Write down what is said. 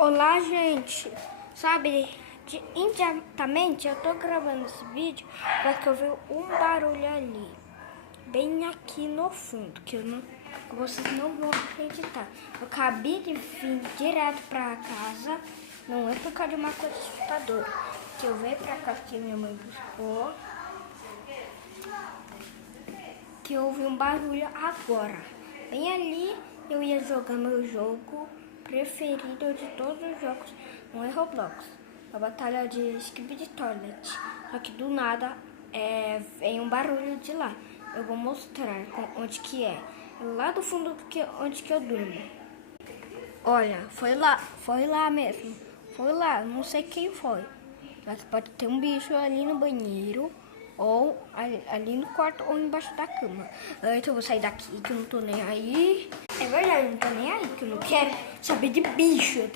Olá, gente! Sabe, imediatamente eu tô gravando esse vídeo porque eu vi um barulho ali, bem aqui no fundo, vocês não vão acreditar. Eu acabei de vir direto pra casa, não é por causa de uma coisa assustadora, que eu veio pra casa que minha mãe buscou, que eu ouvi um barulho agora. Bem ali eu ia jogar meu jogo preferido de todos os jogos, não é Roblox, a batalha de Skibidi Toilet. Só que do nada vem um barulho de lá. Eu vou mostrar onde que é. Lá do fundo onde que eu durmo. Olha, foi lá mesmo. Foi lá, não sei quem foi. Mas pode ter um bicho ali no banheiro, ou ali no quarto, ou embaixo da cama. Então eu vou sair daqui, que eu não tô nem aí. É verdade, eu não tô nem aí, que eu não quero saber de bicho.